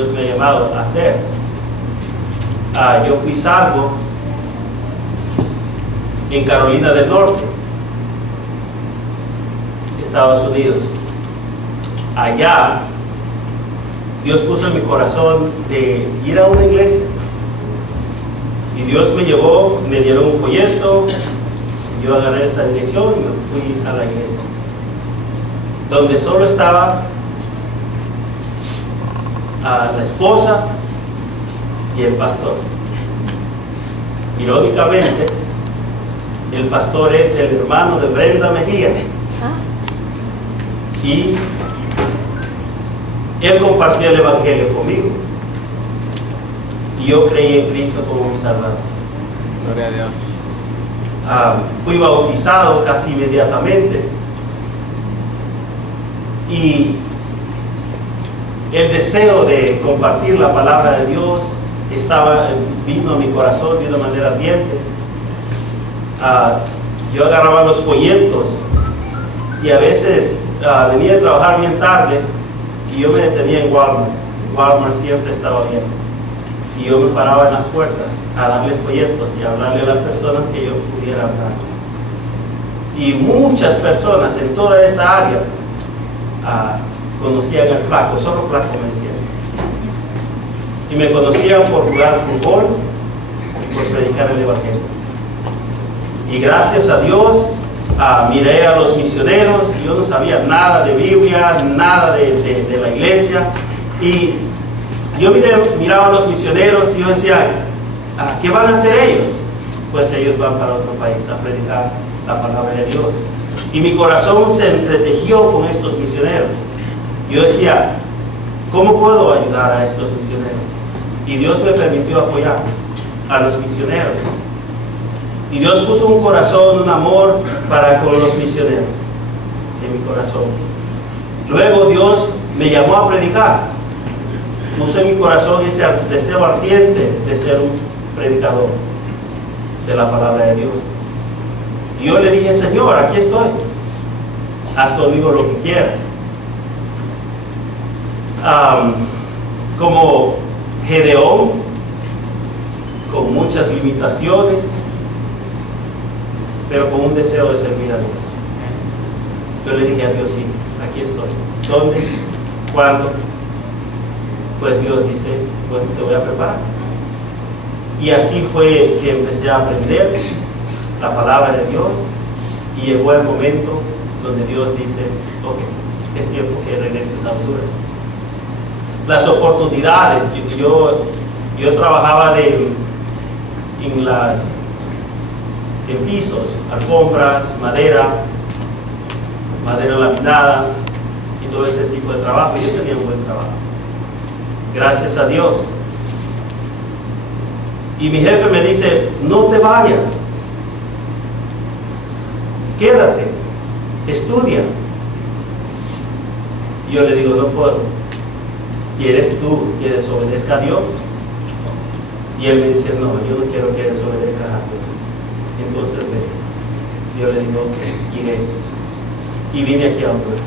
Dios me ha llamado a hacer. Yo fui salvo en Carolina del Norte, Estados Unidos. Allá Dios puso en mi corazón de ir a una iglesia, y Dios me llevó, me dieron un folleto, yo agarré esa dirección y me fui a la iglesia, donde solo estaba la esposa y el pastor. Irónicamente, el pastor es el hermano de Brenda Mejía, y él compartió el evangelio conmigo, y yo creí en Cristo como mi Salvador. Gloria a Dios. Fui bautizado casi inmediatamente, y el deseo de compartir la palabra de Dios vino a mi corazón de una manera ardiente. Yo agarraba los folletos, y a veces venía a trabajar bien tarde, y yo me detenía en Walmart. Walmart siempre estaba bien, y yo me paraba en las puertas a darle folletos y a hablarle a las personas que yo pudiera hablarles. Y muchas personas en toda esa área conocían al flaco, solo flaco me decían, y me conocían por jugar fútbol y por predicar el evangelio. Y gracias a Dios miré a los misioneros, y yo no sabía nada de Biblia, nada de la iglesia, y yo miraba a los misioneros y yo decía, ¿qué van a hacer ellos? Pues ellos van para otro país a predicar la palabra de Dios. Y mi corazón se entretejió con estos misioneros. Yo decía, ¿cómo puedo ayudar a estos misioneros? Y Dios me permitió apoyar a los misioneros. Y Dios puso un corazón, un amor para con los misioneros en mi corazón. Luego Dios me llamó a predicar. Puso en mi corazón ese deseo ardiente de ser un predicador de la palabra de Dios. Y yo le dije, Señor, aquí estoy. Haz conmigo lo que quieras. Como Gedeón, con muchas limitaciones, pero con un deseo de servir a Dios. Yo le dije a Dios, sí, aquí estoy. ¿Dónde? ¿Cuándo? Pues Dios dice, bueno, te voy a preparar. Y así fue que empecé a aprender la palabra de Dios, y llegó el momento donde Dios dice, ok, es tiempo que regreses a Honduras. Las oportunidades, yo trabajaba en pisos, alfombras, madera laminada y todo ese tipo de trabajo. Yo tenía un buen trabajo, gracias a Dios. Y mi jefe me dice, no te vayas, quédate, estudia. Y yo le digo, no puedo. ¿Quieres tú que desobedezca a Dios? Y él me dice, no, yo no quiero que desobedezca a Dios. Entonces yo le digo, ok, iré. Y vine aquí a Honduras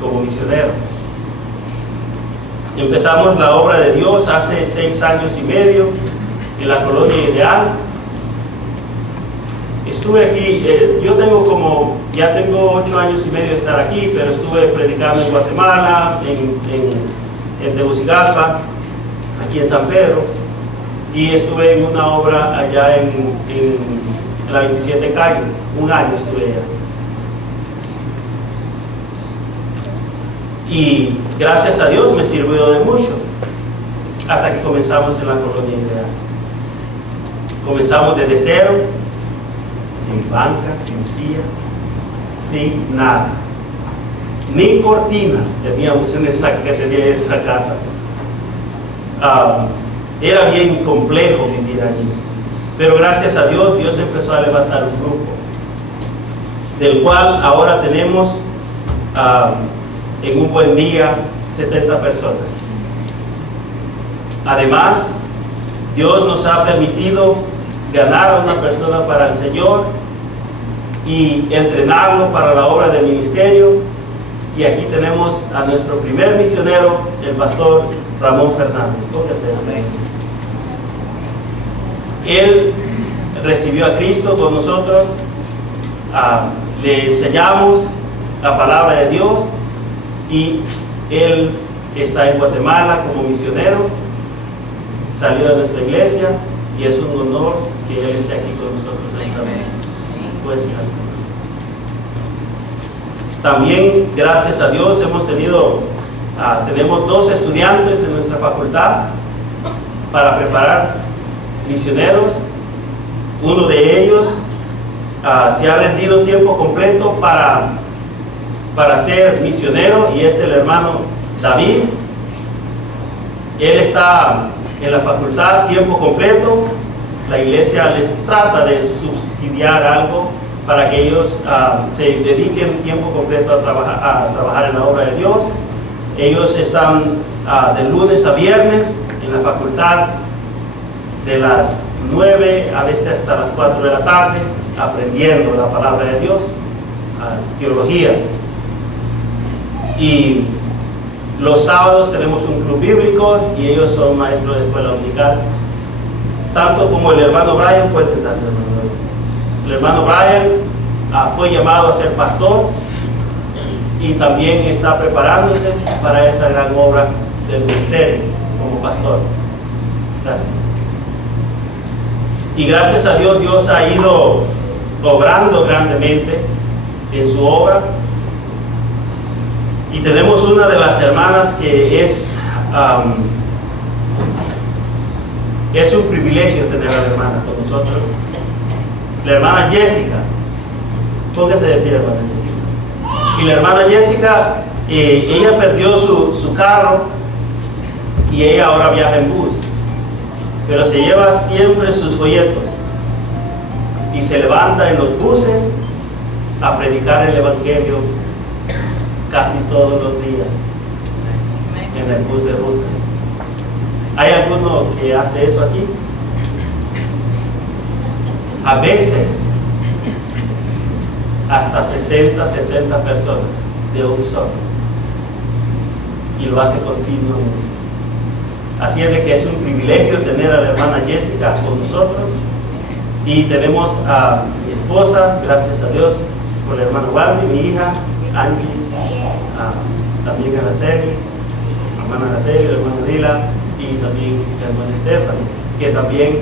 como misionero. Empezamos la obra de Dios hace 6 años y medio en la Colonia Ideal. Estuve aquí, ya tengo 8 años y medio de estar aquí, pero estuve predicando en Guatemala, en Tegucigalpa, aquí en San Pedro, y estuve en una obra allá en la 27 calle, 1 año estuve allá. Y gracias a Dios me sirvió de mucho, hasta que comenzamos en la Colonia Ideal. Comenzamos desde cero, sin bancas, sin sillas, sin nada. Ni cortinas teníamos en esa casa. Era bien complejo vivir allí. Pero gracias a Dios, Dios empezó a levantar un grupo, del cual ahora tenemos en un buen día 70 personas. Además, Dios nos ha permitido ganar a una persona para el Señor y entrenarlo para la obra del ministerio. Y aquí tenemos a nuestro primer misionero, el pastor Ramón Fernández. Póngase. Él recibió a Cristo con nosotros, le enseñamos la palabra de Dios y él está en Guatemala como misionero, salió de nuestra iglesia y es un honor que él esté aquí con nosotros esta vez. Pues, también gracias a Dios tenemos 2 estudiantes en nuestra facultad para preparar misioneros. Uno de ellos se ha rendido tiempo completo para ser misionero y es el hermano David. Él está en la facultad tiempo completo. La iglesia les trata de subsidiar algo para que ellos se dediquen tiempo completo a trabajar en la obra de Dios. Ellos están de lunes a viernes en la facultad de las 9 a veces hasta las 4 de la tarde aprendiendo la palabra de Dios, teología. Y los sábados tenemos un club bíblico y ellos son maestros de escuela dominical, tanto como el hermano Brian. Puede sentarse, hermano. El hermano Brian fue llamado a ser pastor y también está preparándose para esa gran obra del ministerio como pastor. Gracias. Y gracias a Dios, Dios ha ido obrando grandemente en su obra. Y tenemos una de las hermanas que es un privilegio tener a la hermana con nosotros. La hermana Jessica. Póngase de pie, hermana Jessica. Y la hermana Jessica, ella perdió su carro y ella ahora viaja en bus. Pero se lleva siempre sus folletos y se levanta en los buses a predicar el evangelio casi todos los días en el bus de ruta. ¿Hay alguno que hace eso aquí? A veces hasta 60, 70 personas de un solo, y lo hace continuamente. Así es de que es un privilegio tener a la hermana Jessica con nosotros. Y tenemos a mi esposa, gracias a Dios, por el hermano Waldi, mi hija Angie, también a Araceli, hermana Araceli, la hermana Dila y también la hermana Stephanie, que también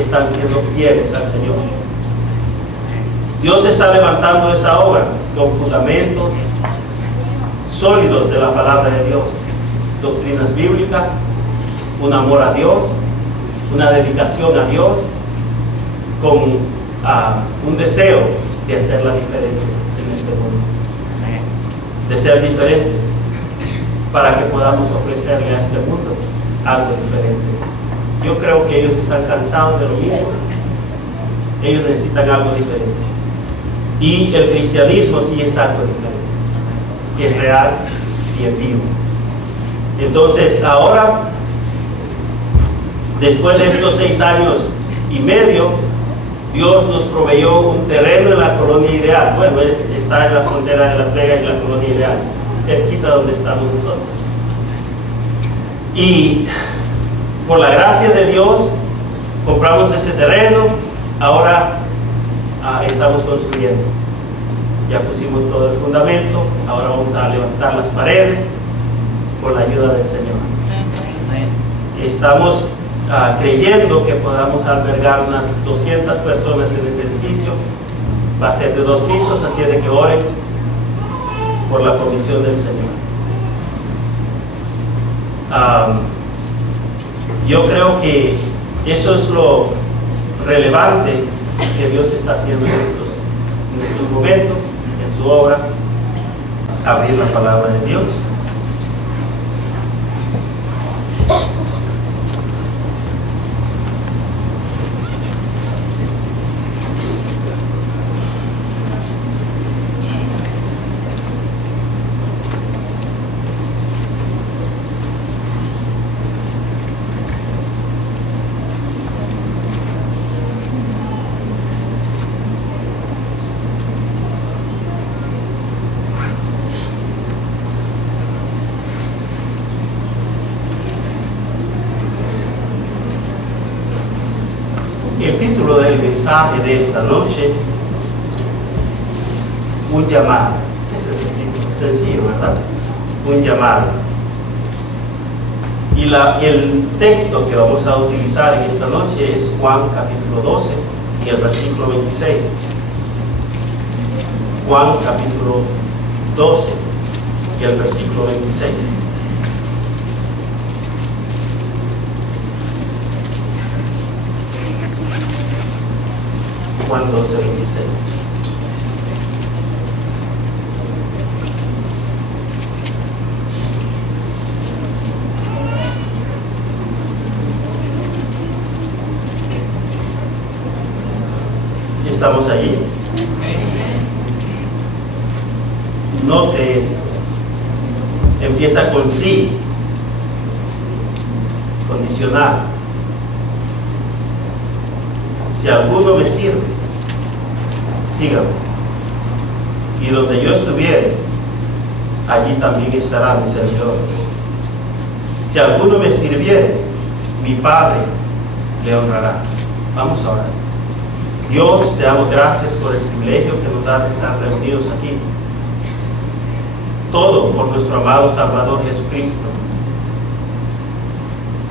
están siendo fieles al Señor. Dios está levantando esa obra con fundamentos sólidos de la palabra de Dios, doctrinas bíblicas, un amor a Dios, una dedicación a Dios, con un deseo de hacer la diferencia en este mundo, de ser diferentes, para que podamos ofrecerle a este mundo algo diferente. Yo creo que ellos están cansados de lo mismo, ellos necesitan algo diferente. Y el cristianismo sí es algo diferente, es real y es vivo. Entonces ahora, después de estos 6 años y medio, Dios nos proveyó un terreno en la Colonia Ideal. Bueno, está en la frontera de Las Vegas y la Colonia Ideal, cerquita donde estamos nosotros. Y por la gracia de Dios compramos ese terreno. Ahora estamos construyendo. Ya pusimos todo el fundamento. Ahora vamos a levantar las paredes con la ayuda del Señor. Estamos creyendo que podamos albergar unas 200 personas en ese edificio. Va a ser de 2 pisos, así de que oren por la provisión del Señor. Yo creo que eso es lo relevante que Dios está haciendo en estos momentos, en su obra. Abrir la palabra de Dios. mensaje de esta noche, un llamado. Ese es el título, sencillo, ¿verdad? Un llamado. Y el texto que vamos a utilizar en esta noche es Juan capítulo 12 y el versículo 26. Juan capítulo 12 y el versículo 26. Juan 12, 26. ¿Estamos allí? Note esto. Empieza con sí, condicional. Si alguno me sirve, sígame. Y donde yo estuviere, allí también estará mi servidor. Si alguno me sirviere, mi Padre le honrará. Vamos a orar. Dios, te damos gracias por el privilegio que nos da de estar reunidos aquí. Todo por nuestro amado Salvador Jesucristo.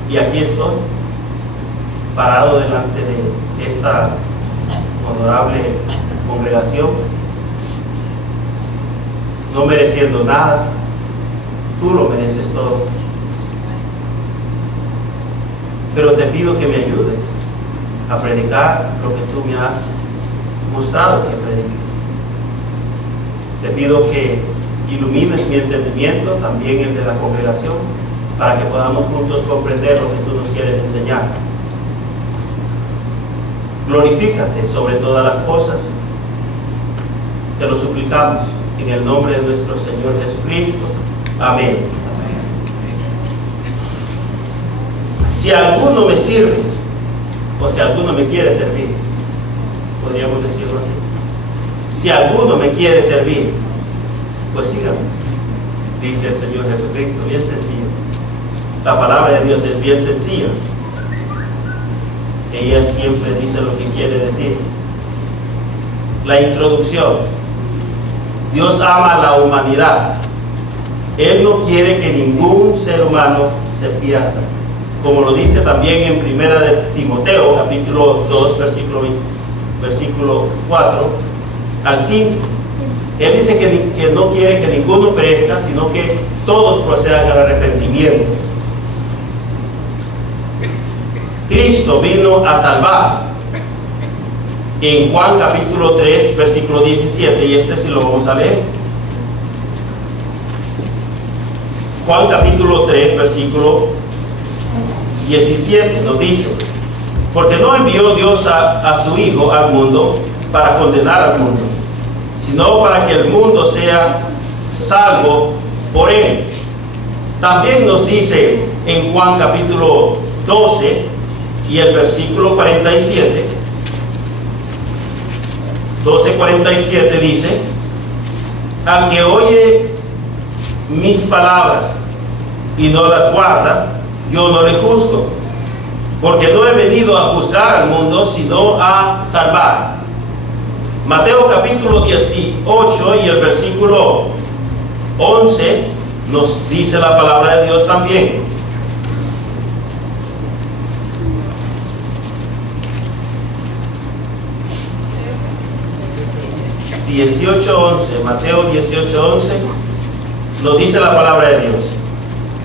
Y aquí estoy, parado delante de esta honorable congregación, no mereciendo nada. Tú lo mereces todo. Pero te pido que me ayudes a predicar lo que tú me has mostrado que predique. Te pido que ilumines mi entendimiento, también el de la congregación, para que podamos juntos comprender lo que tú nos quieres enseñar. Glorifícate sobre todas las cosas. Te lo suplicamos en el nombre de nuestro Señor Jesucristo. Amén. Si alguno me sirve, o si alguno me quiere servir, podríamos decirlo así. Si alguno me quiere servir, pues sígame, dice el Señor Jesucristo. Bien sencillo. La palabra de Dios es bien sencilla. Ella siempre dice lo que quiere decir. La introducción. Dios ama a la humanidad. Él no quiere que ningún ser humano se pierda. Como lo dice también en Primera de Timoteo, capítulo 2, versículo 4 al 5. Él dice que no quiere que ninguno perezca, sino que todos procedan al arrepentimiento. Cristo vino a salvar. En Juan capítulo 3, versículo 17, y este sí lo vamos a leer. Juan capítulo 3, versículo 17 nos dice: porque no envió Dios a su Hijo al mundo para condenar al mundo, sino para que el mundo sea salvo por él. También nos dice en Juan capítulo 12 y el versículo 47, 12:47 dice: al que oye mis palabras y no las guarda, yo no le juzgo, porque no he venido a juzgar al mundo, sino a salvar. Mateo capítulo 18 y el versículo 11 nos dice la palabra de Dios también. Mateo 18:11 nos dice la palabra de Dios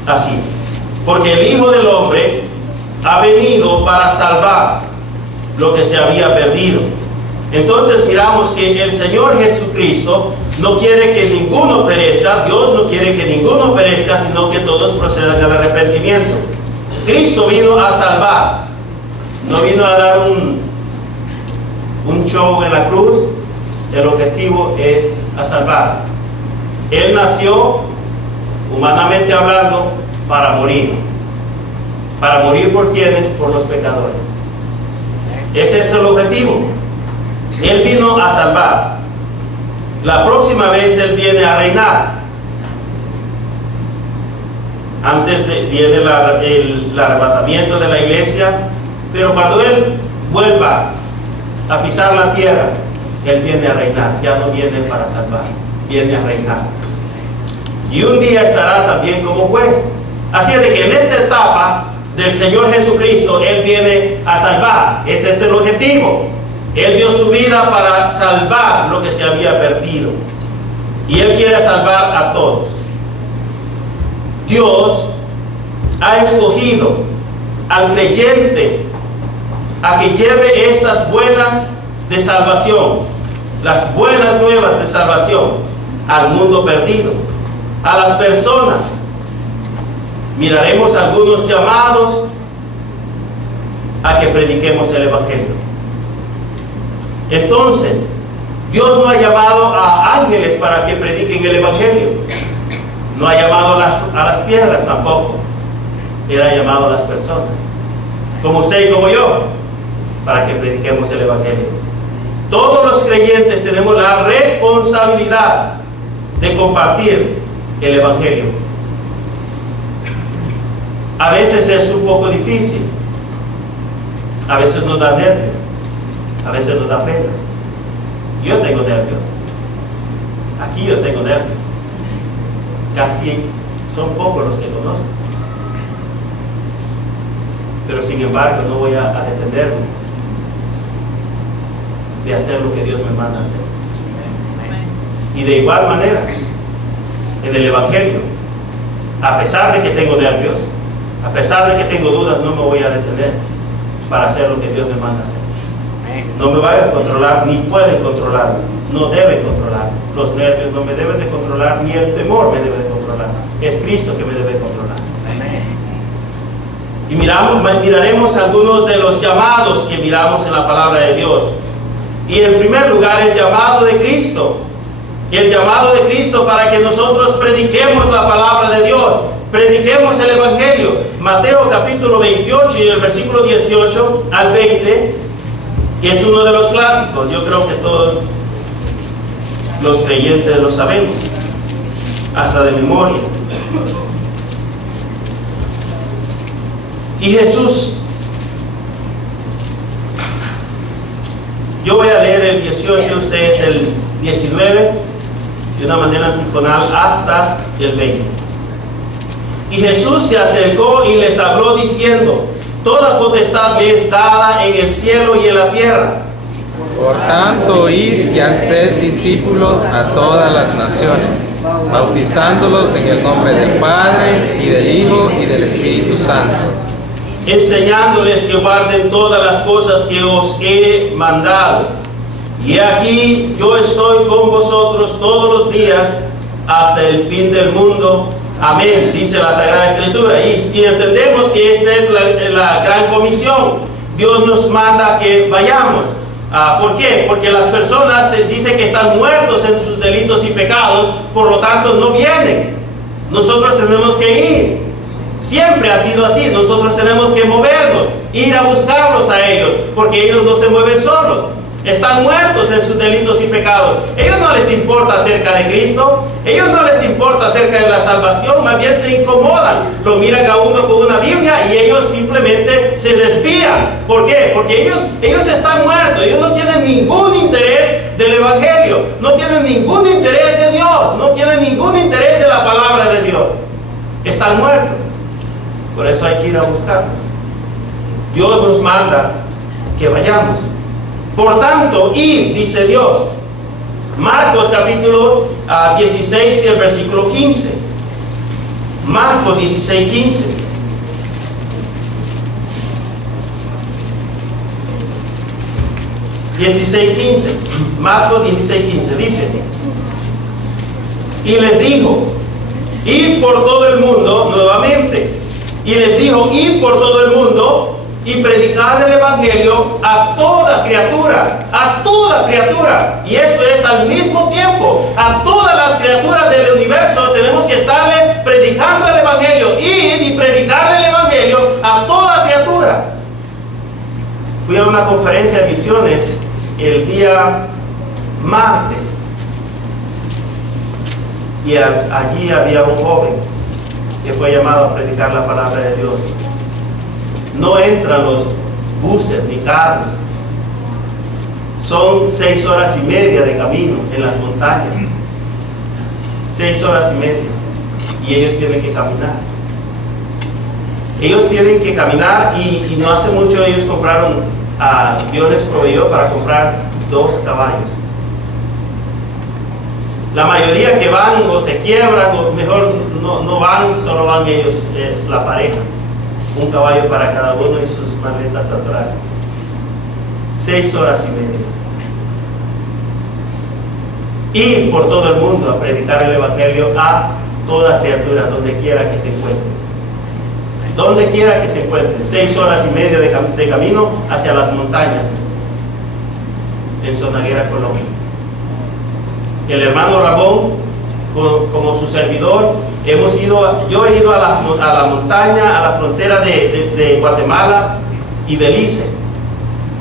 así: porque el Hijo del Hombre ha venido para salvar lo que se había perdido. Entonces miramos que el Señor Jesucristo no quiere que ninguno perezca. Dios no quiere que ninguno perezca, sino que todos procedan al arrepentimiento. Cristo vino a salvar, no vino a dar un show en la cruz. El objetivo es a salvar. Él nació, humanamente hablando, para morir. ¿Para morir por quiénes? Por los pecadores. Ese es el objetivo. Él vino a salvar. La próxima vez Él viene a reinar. Antes viene el arrebatamiento de la iglesia, pero cuando Él vuelva a pisar la tierra, Él viene a reinar. Ya no viene para salvar, viene a reinar. Y un día estará también como juez. Así es de que en esta etapa del Señor Jesucristo, Él viene a salvar. Ese es el objetivo. Él dio su vida para salvar lo que se había perdido. Y Él quiere salvar a todos. Dios ha escogido al creyente a que lleve estas buenas de salvación, las buenas nuevas de salvación, al mundo perdido, a las personas. Miraremos algunos llamados a que prediquemos el Evangelio. Entonces, Dios no ha llamado a ángeles para que prediquen el Evangelio. No ha llamado a las piedras tampoco. Él ha llamado a las personas, como usted y como yo, para que prediquemos el Evangelio. Todos los creyentes tenemos la responsabilidad de compartir el Evangelio. A veces es un poco difícil, a veces nos da nervios, a veces nos da pena. Yo tengo nervios, aquí yo tengo nervios, casi son pocos los que conozco, pero sin embargo no voy a detenerme de hacer lo que Dios me manda hacer. Y de igual manera, en el Evangelio, a pesar de que tengo nervios, a pesar de que tengo dudas, no me voy a detener para hacer lo que Dios me manda hacer. No me vayan a controlar, ni pueden controlarme, no deben controlar. Los nervios no me deben de controlar, ni el temor me debe de controlar. Es Cristo que me debe controlar. Y miraremos algunos de los llamados que miramos en la palabra de Dios. Y en primer lugar, el llamado de Cristo. El llamado de Cristo para que nosotros prediquemos la palabra de Dios, prediquemos el Evangelio. Mateo capítulo 28 y el versículo 18 al 20 es uno de los clásicos. Yo creo que todos los creyentes lo sabemos, hasta de memoria. Y Jesús, yo voy a leer el 18, ustedes el 19, de una manera antifonal hasta el 20. Y Jesús se acercó y les habló diciendo: toda potestad me es dada en el cielo y en la tierra. Por tanto, id y haced discípulos a todas las naciones, bautizándolos en el nombre del Padre, y del Hijo, y del Espíritu Santo, enseñándoles que guarden todas las cosas que os he mandado. Y aquí yo estoy con vosotros todos los días hasta el fin del mundo. Amén, dice la Sagrada Escritura. Y entendemos que esta es la gran comisión. Dios nos manda que vayamos. ¿Por qué? Porque las personas dicen que están muertos en sus delitos y pecados, por lo tanto no vienen. Nosotros tenemos que ir. Siempre ha sido así. Nosotros tenemos que movernos, ir a buscarlos a ellos, porque ellos no se mueven solos. Están muertos en sus delitos y pecados. Ellos no les importa acerca de Cristo, ellos no les importa acerca de la salvación, más bien se incomodan. Lo miran a uno con una Biblia y ellos simplemente se desvían. ¿Por qué? Porque ellos están muertos, ellos no tienen ningún interés del Evangelio, no tienen ningún interés de Dios, no tienen ningún interés de la palabra de Dios. Están muertos. Por eso hay que ir a buscarlos. Dios nos manda que vayamos. Por tanto, id, dice Dios. Marcos capítulo 16 y el versículo 15. Marcos 16, 15. Marcos 16, 15. Dice: y les dijo: id por todo el mundo, nuevamente. Y les dijo: id por todo el mundo y predicad el Evangelio a toda criatura, a toda criatura. Y esto es al mismo tiempo, a todas las criaturas del universo tenemos que estarle predicando el Evangelio. Id y predicar el Evangelio a toda criatura. Fui a una conferencia de misiones el día martes y allí había un joven que fue llamado a predicar la palabra de Dios. No entran los buses ni carros, Son 6 horas y media de camino en las montañas. 6 horas y media. Y ellos tienen que caminar. Ellos tienen que caminar y no hace mucho ellos compraron, Dios les proveyó para comprar 2 caballos. La mayoría que van o se quiebran o mejor no van, solo van ellos, es la pareja. Un caballo para cada uno y sus maletas atrás. 6 horas y media. Ir por todo el mundo a predicar el Evangelio a toda criatura, donde quiera que se encuentre. Donde quiera que se encuentre. 6 horas y media de camino hacia las montañas en Sonaguera, Colombia. El hermano Ramón, como su servidor, yo he ido a la montaña, a la frontera de Guatemala y Belice.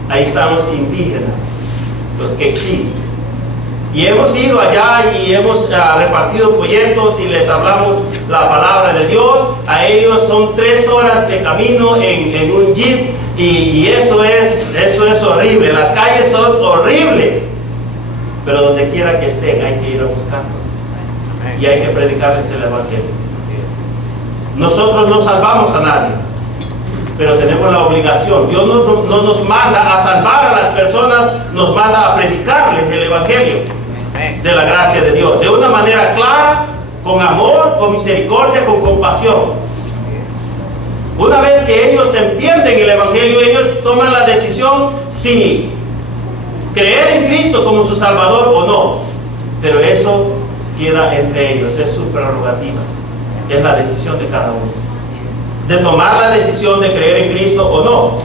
Ahí están los indígenas, los quechí. Y hemos ido allá y hemos repartido folletos y les hablamos la palabra de Dios. A ellos son 3 horas de camino en un jeep y eso es horrible. Las calles son horribles. Pero donde quiera que estén hay que ir a buscarlos. Y hay que predicarles el Evangelio. Nosotros no salvamos a nadie, pero tenemos la obligación. Dios no nos manda a salvar a las personas, nos manda a predicarles el Evangelio de la gracia de Dios, de una manera clara, con amor, con misericordia, con compasión. Una vez que ellos entienden el Evangelio, ellos toman la decisión si creer en Cristo como su Salvador o no. Pero eso queda entre ellos, es su prerrogativa, es la decisión de cada uno, de tomar la decisión de creer en Cristo o no.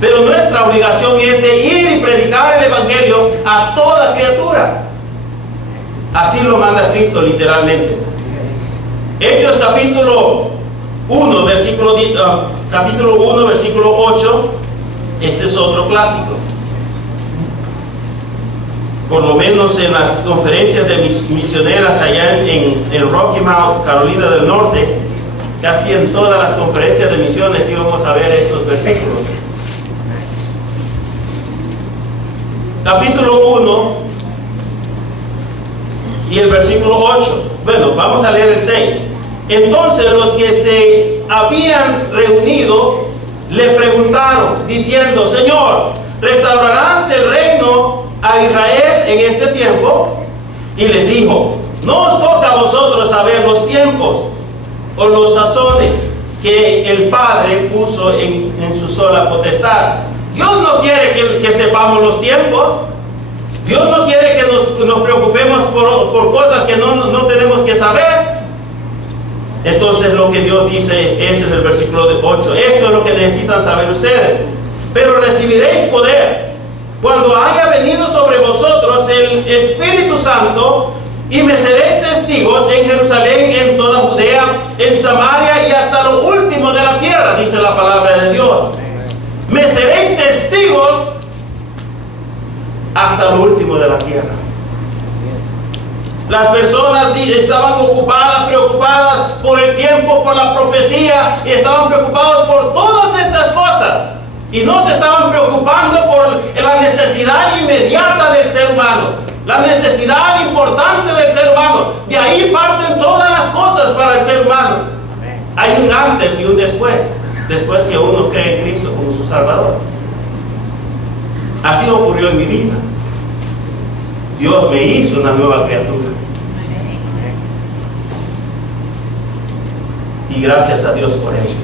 Pero nuestra obligación es de ir y predicar el Evangelio a toda criatura. Así lo manda Cristo literalmente. Hechos capítulo 1, versículo 8. Este es otro clásico. Por lo menos en las conferencias de misioneras allá en Rocky Mount, Carolina del Norte, casi en todas las conferencias de misiones íbamos a ver estos versículos. Capítulo 1 y el versículo 8. Bueno, vamos a leer el 6. Entonces los que se habían reunido le preguntaron, diciendo: Señor, ¿restaurarás el reino a Israel en este tiempo? Y les dijo: no os toca a vosotros saber los tiempos o los sazones que el Padre puso en su sola potestad. Dios no quiere que sepamos los tiempos. Dios no quiere que nos preocupemos por cosas que no tenemos que saber. Entonces lo que Dios dice, ese es el versículo 8. Esto es lo que necesitan saber ustedes. Pero recibiréis poder cuando haya venido sobre vosotros el Espíritu Santo, y me seréis testigos en Jerusalén, en toda Judea, en Samaria y hasta lo último de la tierra, dice la palabra de Dios. Me seréis testigos hasta lo último de la tierra. Las personas estaban ocupadas, preocupadas por el tiempo, por la profecía, y estaban preocupados por todas estas cosas. Y no se estaban preocupando por la necesidad inmediata del ser humano, la necesidad importante del ser humano. De ahí parten todas las cosas para el ser humano. Hay un antes y un después que uno cree en Cristo como su Salvador. Así ocurrió en mi vida. Dios me hizo una nueva criatura. Y gracias a Dios por ello.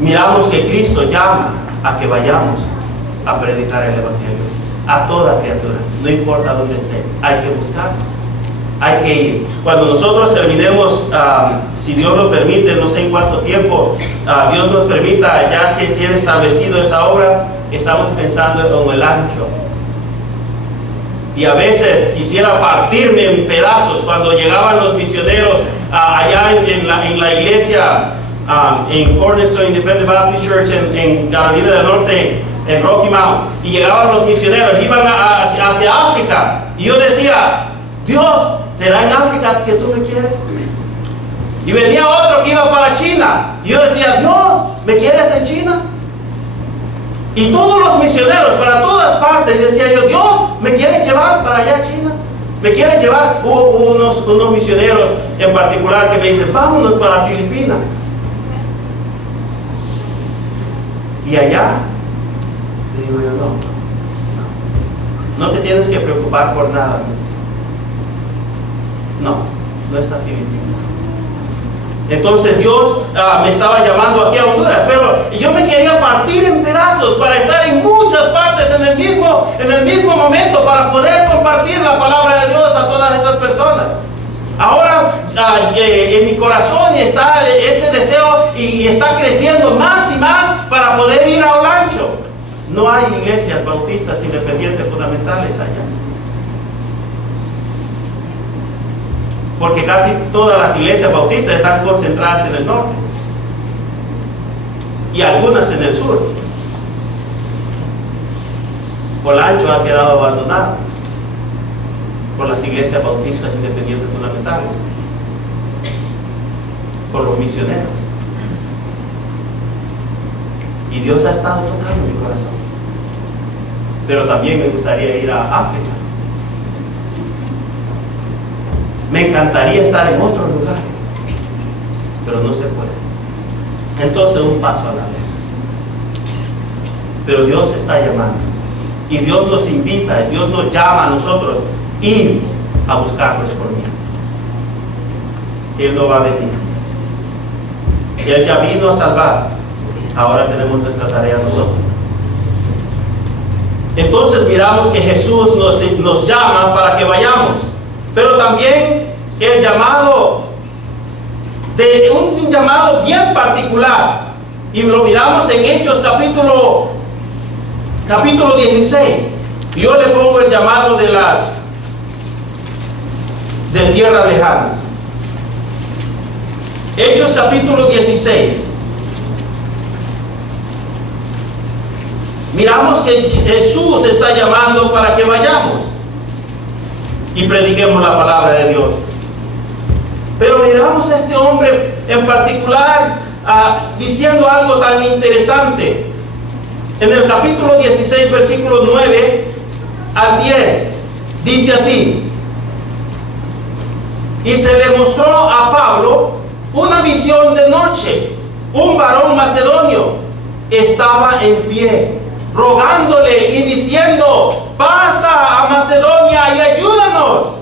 Miramos que Cristo llama a que vayamos a predicar el Evangelio a toda criatura, no importa dónde esté. Hay que buscarnos, hay que ir. Cuando nosotros terminemos, si Dios lo permite, no sé en cuánto tiempo Dios nos permita, ya que tiene establecido esa obra, estamos pensando en el ancho. Y a veces quisiera partirme en pedazos cuando llegaban los misioneros allá en la iglesia, en Cornerstone Independent Baptist Church en Carolina del Norte, en Rocky Mount, y llegaban los misioneros, iban hacia África, y yo decía: Dios, ¿será en África que tú me quieres? Y venía otro que iba para China, y yo decía: Dios, ¿me quieres en China? Y todos los misioneros para todas partes, y decía yo, Dios me quiere llevar para allá a China, me quiere llevar. Hubo unos misioneros en particular que me dicen, vámonos para Filipinas. Y allá, le digo yo, no te tienes que preocupar por nada, me dice. No es a Filipinas. Entonces Dios me estaba llamando aquí a Honduras, pero yo me quería partir en pedazos para estar en muchas partes en el mismo momento, para poder compartir la palabra de Dios a todas esas personas. Ahora en mi corazón está ese deseo y está creciendo más y más para poder ir a Olancho. No hay iglesias bautistas independientes fundamentales allá, porque casi todas las iglesias bautistas están concentradas en el norte y algunas en el sur. Olancho ha quedado abandonado por las iglesias bautistas independientes fundamentales, por los misioneros. Y Dios ha estado tocando mi corazón. Pero también me gustaría ir a África. Me encantaría estar en otros lugares, pero no se puede. Entonces, un paso a la vez. Pero Dios está llamando, y Dios nos invita, y Dios nos llama a nosotros ir a buscarlos por mí. Él no va a venir. Él ya vino a salvar. Ahora tenemos nuestra tarea nosotros. Entonces miramos que Jesús nos llama para que vayamos, pero también el llamado, de un llamado bien particular, y lo miramos en Hechos capítulo 16. Yo le pongo el llamado de tierras lejanas. Hechos capítulo 16. Miramos que Jesús está llamando para que vayamos y prediquemos la palabra de Dios. Pero miramos a este hombre en particular diciendo algo tan interesante. En el capítulo 16, versículos 9 al 10, dice así: y se le mostró a Pablo una visión de noche. Un varón macedonio estaba en pie, rogándole y diciendo: pasa a Macedonia y ayúdanos.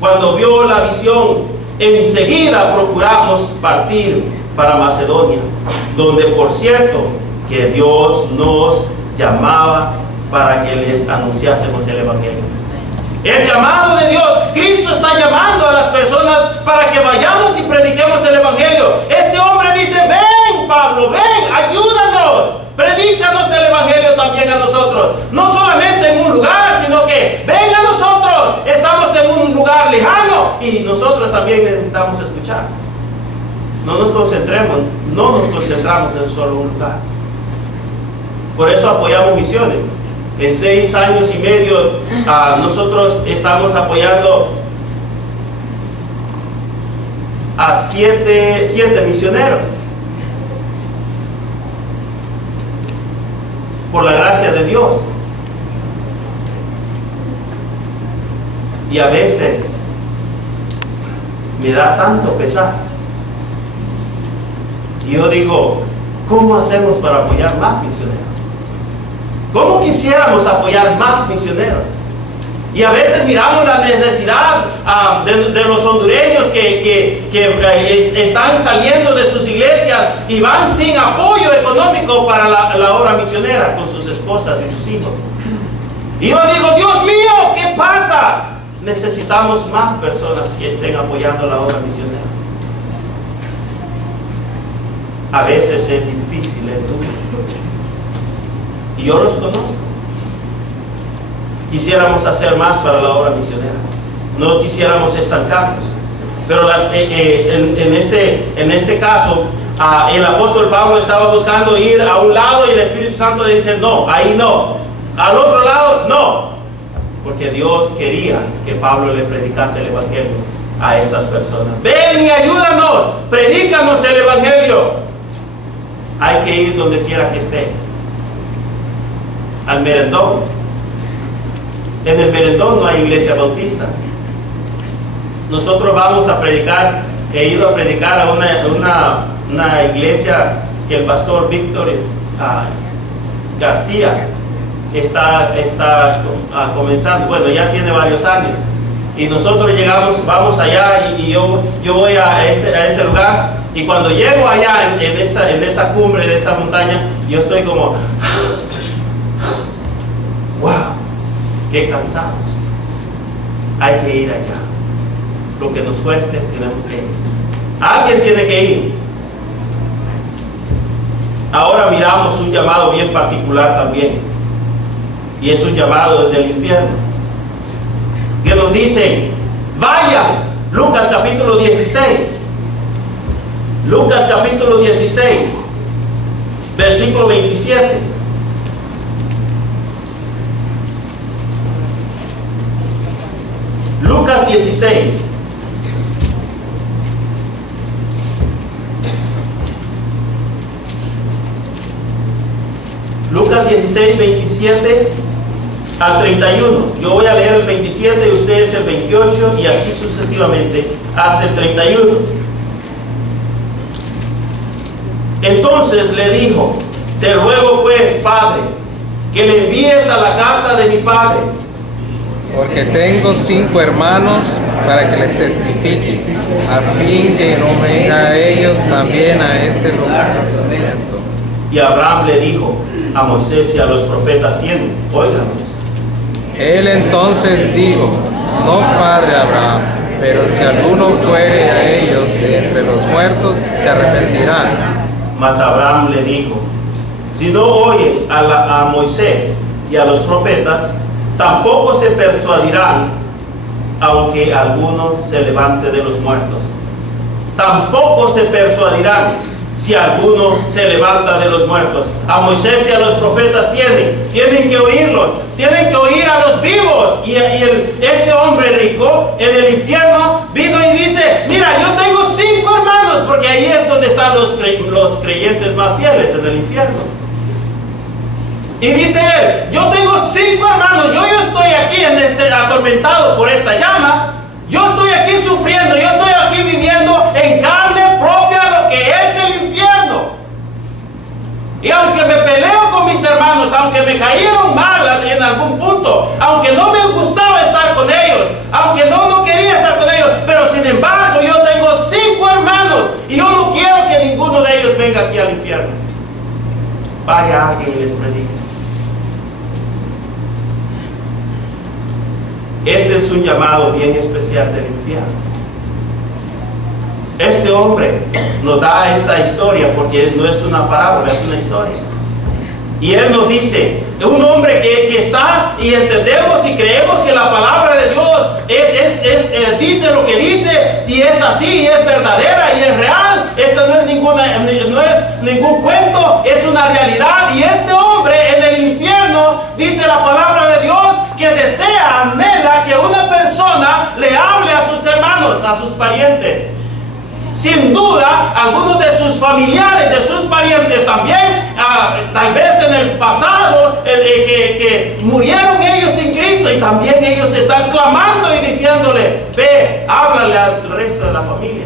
Cuando vio la visión, enseguida procuramos partir para Macedonia, donde por cierto que Dios nos llamaba para que les anunciásemos el Evangelio. El llamado de Dios. Cristo está llamando a las personas para que vayamos y prediquemos el Evangelio. Este hombre dice: ven, Pablo, ven, ayúdanos, predícanos el Evangelio también a nosotros. No solamente en un lugar, sino que ven a nosotros. Estamos en un lugar lejano y nosotros también necesitamos escuchar. No nos concentramos en solo un lugar. Por eso apoyamos misiones. En 6 años y medio nosotros estamos apoyando a 7 misioneros, por la gracia de Dios. Y a veces me da tanto pesar. Y yo digo, ¿cómo hacemos para apoyar más misioneros? ¿Cómo quisiéramos apoyar más misioneros? Y a veces miramos la necesidad de los hondureños que están saliendo de sus iglesias y van sin apoyo económico para la obra misionera con sus esposas y sus hijos. Y yo digo, Dios mío, ¿qué pasa? Necesitamos más personas que estén apoyando la obra misionera. A veces es difícil, es duro. Y yo los conozco. Quisiéramos hacer más para la obra misionera. No quisiéramos estancarnos. Pero en este caso, el apóstol Pablo estaba buscando ir a un lado y el Espíritu Santo dice: no, ahí no. Al otro lado, no. Porque Dios quería que Pablo le predicase el Evangelio a estas personas. Ven y ayúdanos, predícanos el Evangelio. Hay que ir donde quiera que esté. al merendón. En el merendón no hay iglesia bautista. Nosotros vamos a predicar, he ido a predicar a una iglesia que el pastor Víctor García está comenzando, bueno, ya tiene varios años. Y nosotros vamos allá y yo voy a ese lugar, y cuando llego allá en esa cumbre de esa montaña, yo estoy como, wow, qué cansados. Hay que ir allá. Lo que nos cueste, tenemos que ir. Alguien tiene que ir. Ahora miramos un llamado bien particular también, y es un llamado desde el infierno, que nos dice, vaya. Lucas capítulo 16, Lucas capítulo 16, versículo 27. Lucas 16. Lucas 16, 27 al 31. Yo voy a leer el 27 y ustedes el 28 y así sucesivamente hasta el 31. Entonces le dijo, te ruego pues, Padre, que le envíes a la casa de mi padre, porque tengo 5 hermanos, para que les testifique, a fin que no venga a ellos también a este lugar. Y Abraham le dijo, a Moisés y a los profetas tienen, óiganos. Él entonces dijo, no, padre Abraham, pero si alguno fuere a ellos de entre los muertos, se arrepentirán. Mas Abraham le dijo, si no oye a Moisés y a los profetas, tampoco se persuadirán, aunque alguno se levante de los muertos. Tampoco se persuadirán si alguno se levanta de los muertos. A Moisés y a los profetas tienen que oírlos, tienen que oír a los vivos. Y este hombre rico en el infierno vino y dice, mira, yo tengo 5 hermanos, porque ahí es donde están los creyentes más fieles, en el infierno. Y dice él, yo tengo 5 hermanos, yo estoy aquí atormentado por esta llama, yo estoy aquí sufriendo, yo estoy aquí viviendo en carne propia lo que es el infierno. Y aunque me peleo con mis hermanos, aunque me cayeron mal en algún punto, aunque no me gustaba estar con ellos, aunque no quería estar con ellos, pero sin embargo yo tengo 5 hermanos y yo no quiero que ninguno de ellos venga aquí al infierno. Vaya alguien y les predique. Este es un llamado bien especial del infierno. Este hombre nos da esta historia porque no es una parábola, es una historia. Y él nos dice, es un hombre que está, y entendemos y creemos que la palabra de Dios dice lo que dice, y es así, y es verdadera, y es real. Esto no es ningún cuento, es una realidad. Y este hombre en el infierno, dice la palabra de Dios, que desea, anhela que una persona le hable a sus hermanos, a sus parientes. Sin duda, algunos de sus familiares, de sus parientes también, tal vez en el pasado, que murieron ellos sin Cristo, y también ellos están clamando y diciéndole, ve, háblale al resto de la familia.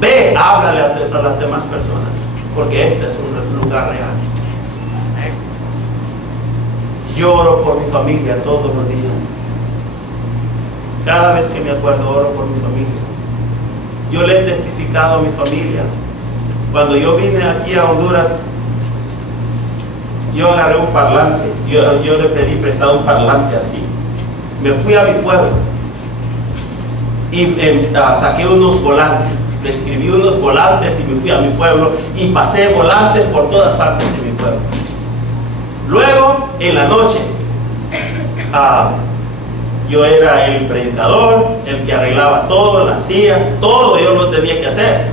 Ve, háblale a las demás personas, porque este es un lugar real. Yo oro por mi familia todos los días. Cada vez que me acuerdo, oro por mi familia. Yo le he testificado a mi familia. Cuando yo vine aquí a Honduras, yo agarré un parlante. Yo le pedí prestado un parlante así. Me fui a mi pueblo y saqué unos volantes. Le escribí unos volantes y me fui a mi pueblo y pasé volantes por todas partes de mi pueblo. Luego, en la noche, yo era el predicador, el que arreglaba todo, las sillas, todo yo lo tenía que hacer.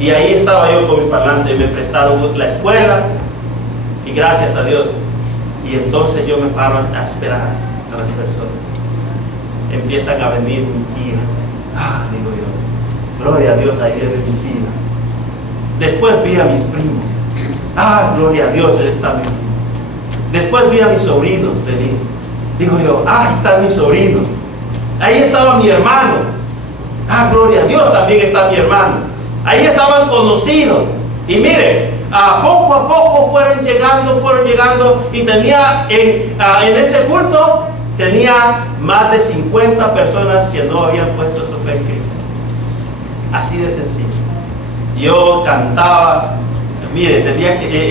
Y ahí estaba yo con mi parlante, me prestaron la escuela, y gracias a Dios. Y entonces yo me paro a esperar a las personas. Empiezan a venir mi tía. Digo yo, gloria a Dios, ahí viene mi tía. Después vi a mis primos. Gloria a Dios, está mi tía. Después vi a mis sobrinos venir. Digo yo, ahí están mis sobrinos. Ahí estaba mi hermano. Gloria a Dios, también está mi hermano. Ahí estaban conocidos. Y mire, poco a poco fueron llegando. Y tenía en ese culto, tenía más de 50 personas que no habían puesto su fe en Cristo. Así de sencillo. Yo cantaba. Mire,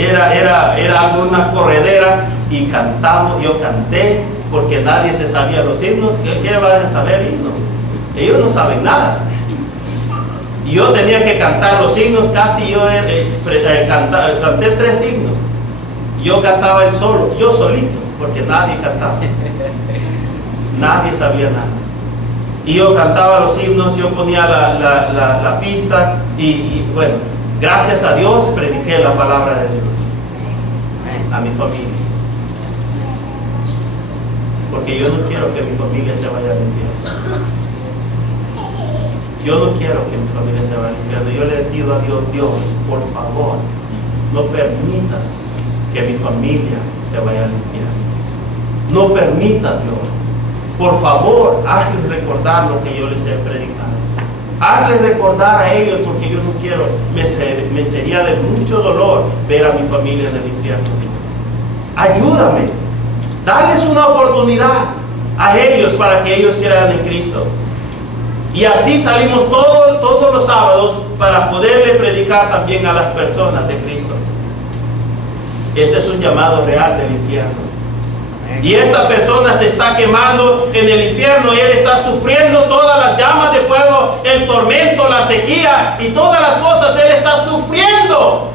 era algo, una corredera, y cantamos. Yo canté porque nadie se sabía los himnos. ¿Qué van a saber himnos? Ellos no saben nada. Y yo tenía que cantar los himnos. Casi yo canté 3 himnos. Yo cantaba el solo, yo solito, porque nadie cantaba. Nadie sabía nada. Y yo cantaba los himnos, yo ponía la pista y bueno, gracias a Dios prediqué la palabra de Dios a mi familia. Porque yo no quiero que mi familia se vaya al infierno. Yo no quiero que mi familia se vaya al infierno. Yo le pido a Dios, Dios, por favor, no permitas que mi familia se vaya al infierno. No permita, Dios. Por favor, hazles recordar lo que yo les he predicado. Hazles recordar a ellos, porque yo no quiero, me sería de mucho dolor ver a mi familia en el infierno, Dios. Ayúdame, darles una oportunidad a ellos para que ellos crean en Cristo. Y así salimos todos los sábados para poderle predicar también a las personas de Cristo. Este es un llamado real del infierno. Y esta persona se está quemando en el infierno, y él está sufriendo todas las llamas de fuego, el tormento, la sequía y todas las cosas. Él está sufriendo.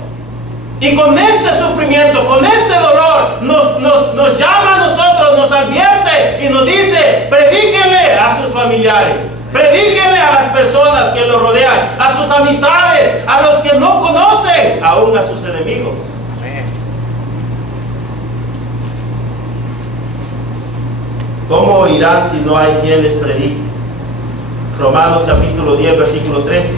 Y con este sufrimiento, con este dolor, nos llama a nosotros, nos advierte y nos dice: predíquenle a sus familiares, predíquenle a las personas que lo rodean, a sus amistades, a los que no conocen, aún a sus enemigos. ¿Cómo oirán si no hay quien les predique? Romanos capítulo 10, versículo 13.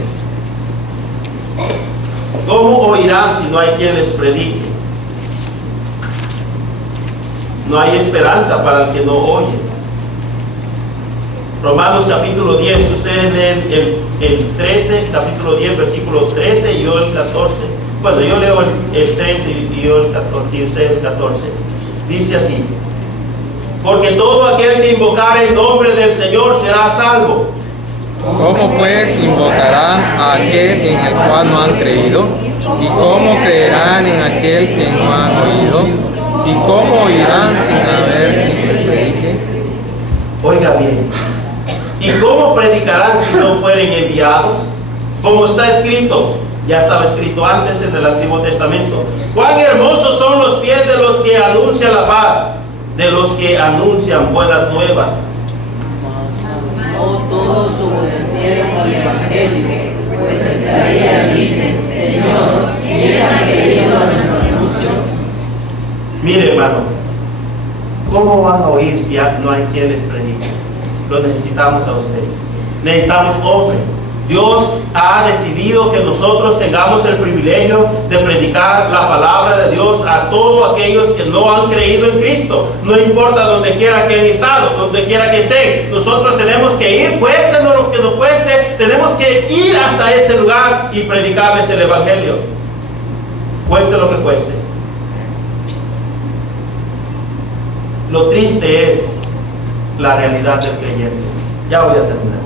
¿Cómo oirán si no hay quien les predique? No hay esperanza para el que no oye. Romanos capítulo 10, ustedes leen el 13, capítulo 10, versículo 13 y yo el 14. Bueno, yo leo el 13 y yo el 14, y ustedes el 14. Dice así: porque todo aquel que invocare el nombre del Señor será salvo. ¿Cómo pues invocarán a aquel en el cual no han creído? ¿Y cómo creerán en aquel que no han oído? ¿Y cómo oirán sin haber quien les predique? Oiga bien. ¿Y cómo predicarán si no fueren enviados? Como está escrito, ya estaba escrito antes en el Antiguo Testamento: cuán hermosos son los pies de los que anuncian la paz, de los que anuncian buenas nuevas. No todos obedecieron al Evangelio, pues Isaías dice: Señor, ¿quién ha creído a nuestro anuncio? Mire, hermano, ¿cómo van a oír si no hay quien les predique? Lo necesitamos a usted. Necesitamos hombres. Dios ha decidido que nosotros tengamos el privilegio de predicar la palabra de Dios a todos aquellos que no han creído en Cristo. No importa donde quiera que hayan estado, donde quiera que estén. Nosotros tenemos que ir, cueste lo que nos cueste, tenemos que ir hasta ese lugar y predicarles el Evangelio. Cueste lo que cueste. Lo triste es la realidad del creyente. Ya voy a terminar.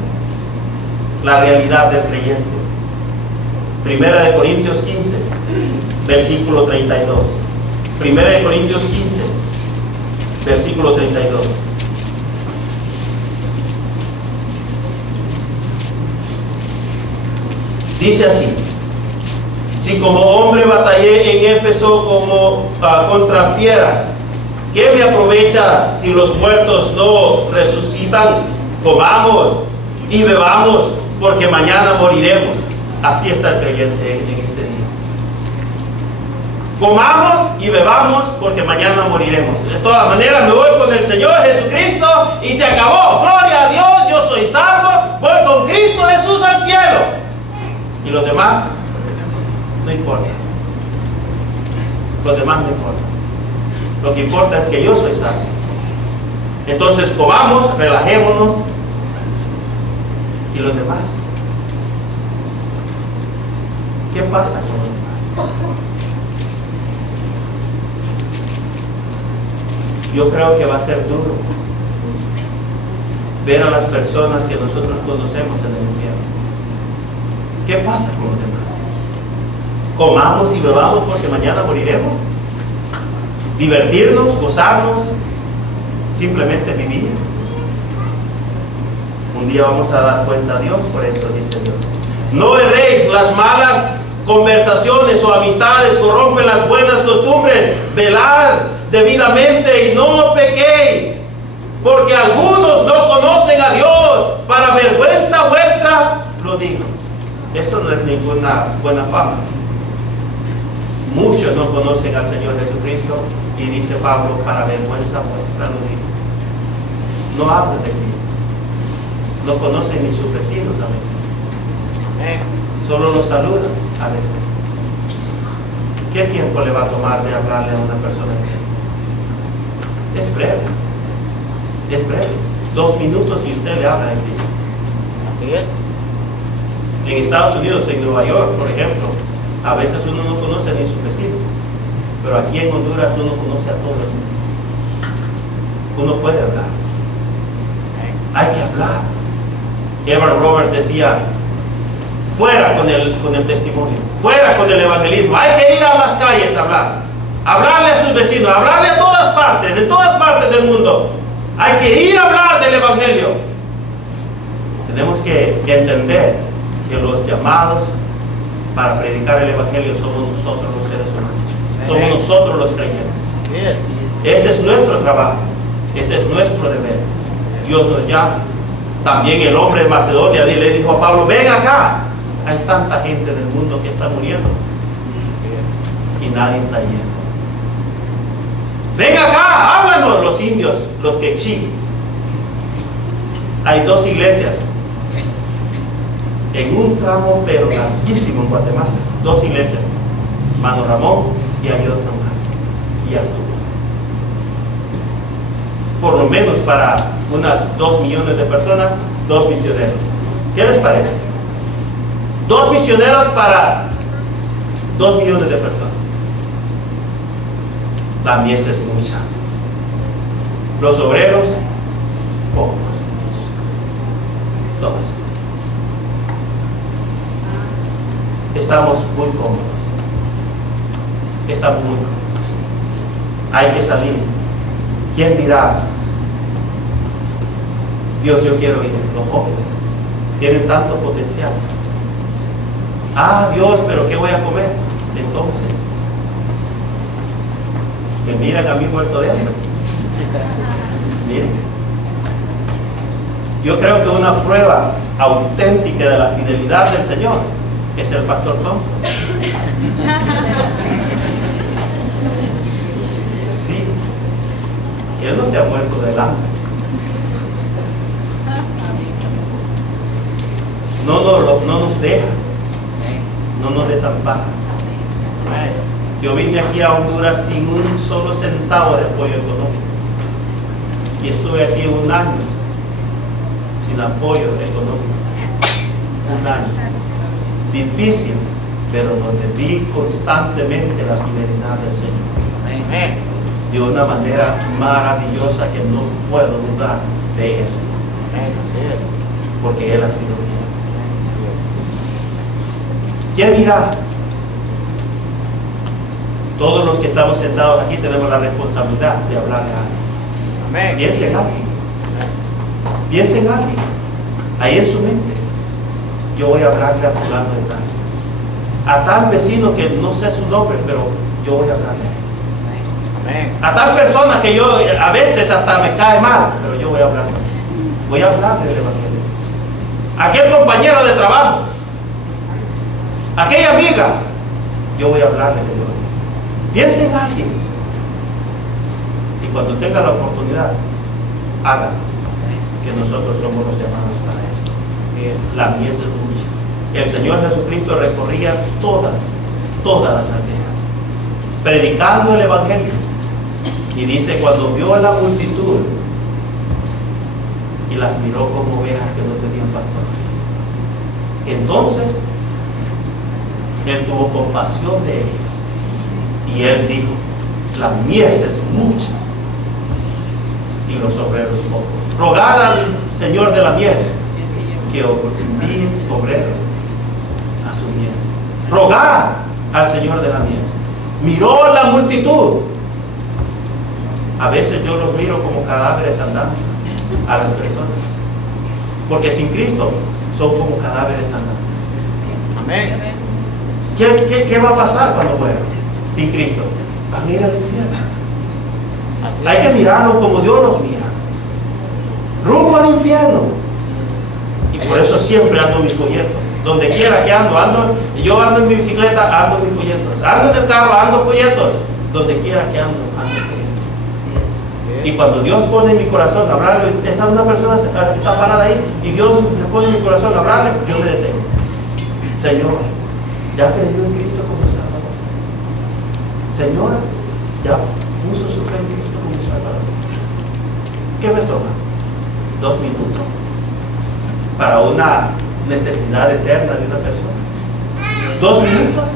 La realidad del creyente. Primera de Corintios 15, versículo 32. Primera de Corintios 15, versículo 32. Dice así: si como hombre batallé en Éfeso como contra fieras, ¿qué me aprovecha si los muertos no resucitan? Comamos y bebamos, porque mañana moriremos. Así está el creyente en este día. Comamos y bebamos, porque mañana moriremos. De todas maneras, me voy con el Señor Jesucristo y se acabó. Gloria a Dios, yo soy salvo, voy con Cristo Jesús al cielo. Y los demás, no importa. Los demás no importan. Lo que importa es que yo soy sano. Entonces comamos, relajémonos. ¿Y los demás? ¿Qué pasa con los demás? Yo creo que va a ser duro ver a las personas que nosotros conocemos en el infierno. ¿Qué pasa con los demás? Comamos y bebamos porque mañana moriremos. Divertirnos, gozarnos, simplemente vivir. Un día vamos a dar cuenta a Dios, por eso dice Dios. No erréis, las malas conversaciones o amistades corrompen las buenas costumbres. Velad debidamente y no pequéis, porque algunos no conocen a Dios. Para vergüenza vuestra lo digo. Eso no es ninguna buena fama. Muchos no conocen al Señor Jesucristo, y dice Pablo, para vergüenza vuestra lo digo. No hablan de Cristo, no conocen ni sus vecinos a veces, solo los saludan a veces. ¿Qué tiempo le va a tomar de hablarle a una persona de Cristo? Es breve, es breve, 2 minutos y usted le habla de Cristo. Así es. En Estados Unidos, en Nueva York, por ejemplo, a veces uno no conoce ni sus vecinos, pero aquí en Honduras uno conoce a todo el mundo. Uno puede hablar, hay que hablar. Evan Roberts decía, fuera con el testimonio, fuera con el evangelismo. Hay que ir a las calles a hablar, hablarle a sus vecinos, hablarle a todas partes, de todas partes del mundo. Hay que ir a hablar del evangelio. Tenemos que entender que los llamados para predicar el evangelio somos nosotros los seres humanos, somos nosotros los creyentes. Ese es nuestro trabajo, ese es nuestro deber. Dios nos llama. También el hombre de Macedonia le dijo a Pablo, ven acá. Hay tanta gente del mundo que está muriendo y nadie está yendo. Ven acá, háblanos. Los indios, los quechí. Hay 2 iglesias en un tramo pero larguísimo en Guatemala. 2 iglesias, Mano Ramón, y hay otra más, y ya estuvo. Por lo menos para unas 2 millones de personas, 2 misioneros. ¿Qué les parece? 2 misioneros para 2 millones de personas. La mies es mucha. Los obreros, pocos. 2. Estamos muy cómodos. Estamos muy cómodos. Hay que salir. ¿Quién dirá? Dios, yo quiero ir. Los jóvenes tienen tanto potencial. Ah, Dios, pero ¿qué voy a comer? Entonces, me miran a mí muerto de hambre. Miren, yo creo que una prueba auténtica de la fidelidad del Señor es el pastor Thompson. Sí, y él no se ha muerto del hambre. No nos deja, no nos desampara. Yo vine aquí a Honduras sin un solo centavo de apoyo económico y estuve aquí 1 año sin apoyo económico. 1 año difícil, pero donde vi constantemente la fidelidad del Señor de una manera maravillosa que no puedo dudar de Él, porque Él ha sido fiel. ¿Quién dirá? Todos los que estamos sentados aquí tenemos la responsabilidad de hablarle a alguien. Piense en alguien. Piense en alguien. Ahí en su mente. Yo voy a hablarle a fulano de tal. A tal vecino que no sé su nombre, pero yo voy a hablarle a él. A tal persona que yo a veces hasta me cae mal, pero yo voy a hablarle. Voy a hablarle del evangelio. Aquel compañero de trabajo, aquella amiga, yo voy a hablarle de Dios. Piense en alguien y cuando tenga la oportunidad, haga, que nosotros somos los llamados para esto. La mies es mucha. El Señor Jesucristo recorría todas las aldeas, predicando el evangelio Y dice, cuando vio a la multitud y las miró como ovejas que no tenían pastor, entonces él tuvo compasión de ellos. Y él dijo, la mies es mucha y los obreros pocos. Rogad al Señor de la mies que envíe obreros a su mies. Rogad al Señor de la mies. Miró la multitud. A veces yo los miro como cadáveres andantes a las personas, porque sin Cristo son como cadáveres andantes. Amén. ¿Qué va a pasar cuando mueran sin Cristo? Van a ir al infierno. Hay que mirarlos como Dios los mira, rumbo al infierno. Y por eso siempre ando mis folletos. Donde quiera que ando, yo ando en mi bicicleta, ando mis folletos. Ando en el carro, ando folletos. Donde quiera que ando folletos. Y cuando Dios pone en mi corazón hablarle, esta una persona está parada ahí y Dios me pone en mi corazón hablarle, yo me detengo. Señor, ya creyó en Cristo como Salvador. Señora, ya puso su fe en Cristo como Salvador. ¿Qué me toma? 2 minutos para una necesidad eterna de una persona. 2 minutos.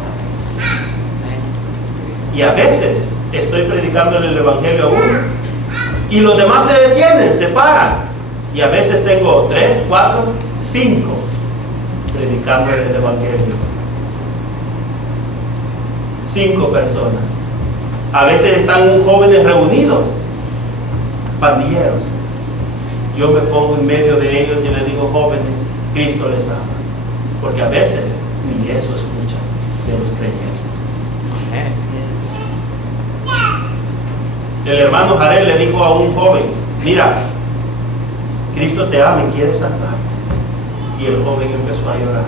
Y a veces estoy predicándole el evangelio a uno y los demás se detienen, se paran. Y a veces tengo 3, 4, 5 predicándole el evangelio. 5 personas. A veces están jóvenes reunidos, pandilleros. Yo me pongo en medio de ellos y les digo, jóvenes, Cristo les ama. Porque a veces ni eso escuchan de los creyentes. El hermano Jarel le dijo a un joven, mira, Cristo te ama y quiere salvarte. Y el joven empezó a llorar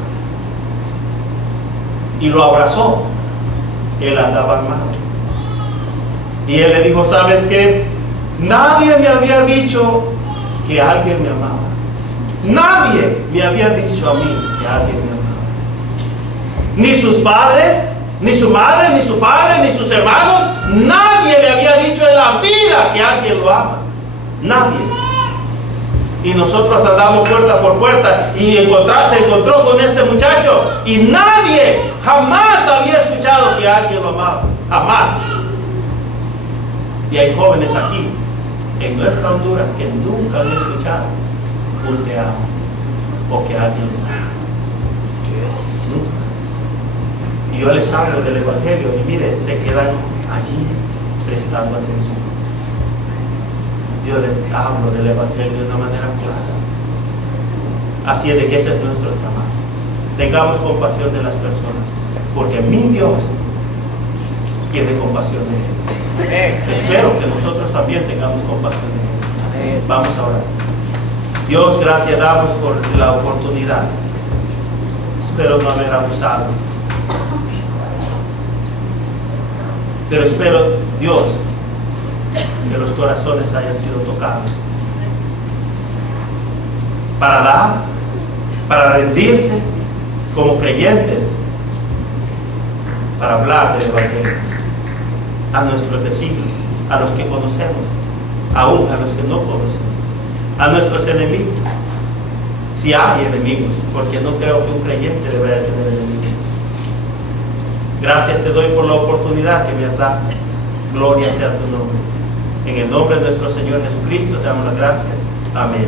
y lo abrazó. Él andaba armado y él le dijo, ¿sabes qué? Nadie me había dicho que alguien me amaba. Nadie me había dicho a mí que alguien me amaba. Ni sus padres, ni su madre, ni su padre, ni sus hermanos. Nadie le había dicho en la vida que alguien lo ama. Nadie. Y nosotros andamos puerta por puerta y se encontró con este muchacho y nadie jamás había escuchado que alguien lo amaba. Jamás. Y hay jóvenes aquí en nuestra Honduras que nunca han escuchado un te amo o que alguien les ama. Nunca. Y yo les hablo del evangelio y miren, se quedan allí prestando atención. Yo les hablo del evangelio de una manera clara. Así es de que ese es nuestro trabajo. Tengamos compasión de las personas, porque mi Dios tiene compasión de ellos. Espero que nosotros también tengamos compasión de ellos. Vamos a orar. Dios, gracias damos por la oportunidad. Espero no haber abusado, pero espero, Dios, que los corazones hayan sido tocados para dar, para rendirse como creyentes, para hablar del evangelio a nuestros vecinos, a los que conocemos, aún a los que no conocemos, a nuestros enemigos, si hay enemigos, porque no creo que un creyente debe de tener enemigos. Gracias te doy por la oportunidad que me has dado. Gloria sea tu nombre. En el nombre de nuestro Señor Jesucristo te damos las gracias. Amén.